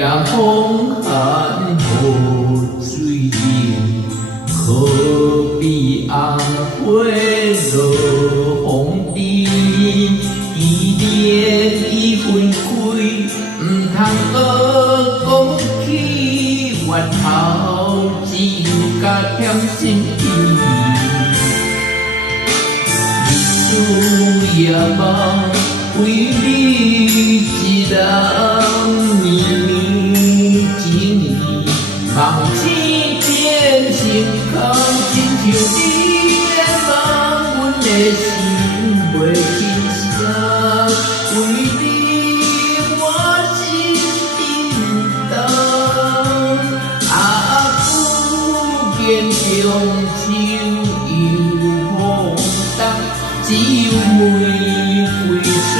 夜风寒雨水冷，可比红花落红尘。依恋已分开，唔通搁讲起，怨后只有加添心意。日思夜梦，为你一人绵绵情意，梦醒变成空，亲像你的梦，阮的心袂轻松。为你我心沉重，不见中秋又风冬，只有玫瑰山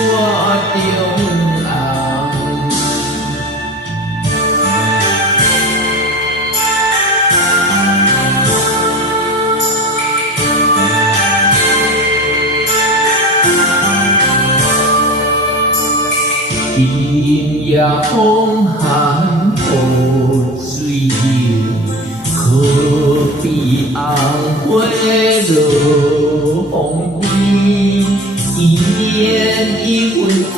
中红。今夜风寒雨水冷，可比红花落红尘。依恋已分开，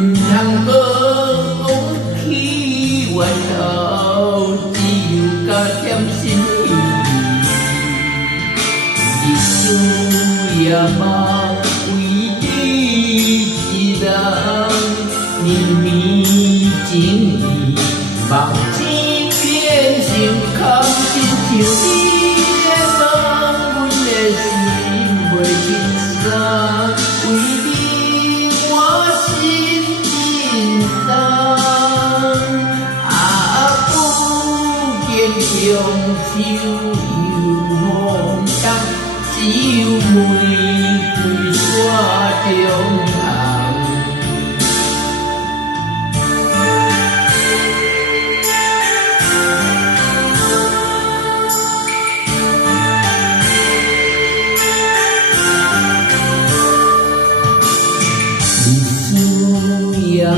唔通搁讲起，怨后只有加添心意。日思夜梦，为你一人绵绵情意，梦醒变成空，亲像你的梦，阮的心袂轻松。为你我心沉重，不见中秋又风冬，只有玫瑰山中红。夜梦，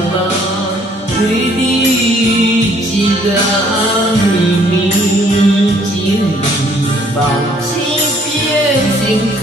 为你一人绵绵情意，梦醒变成空。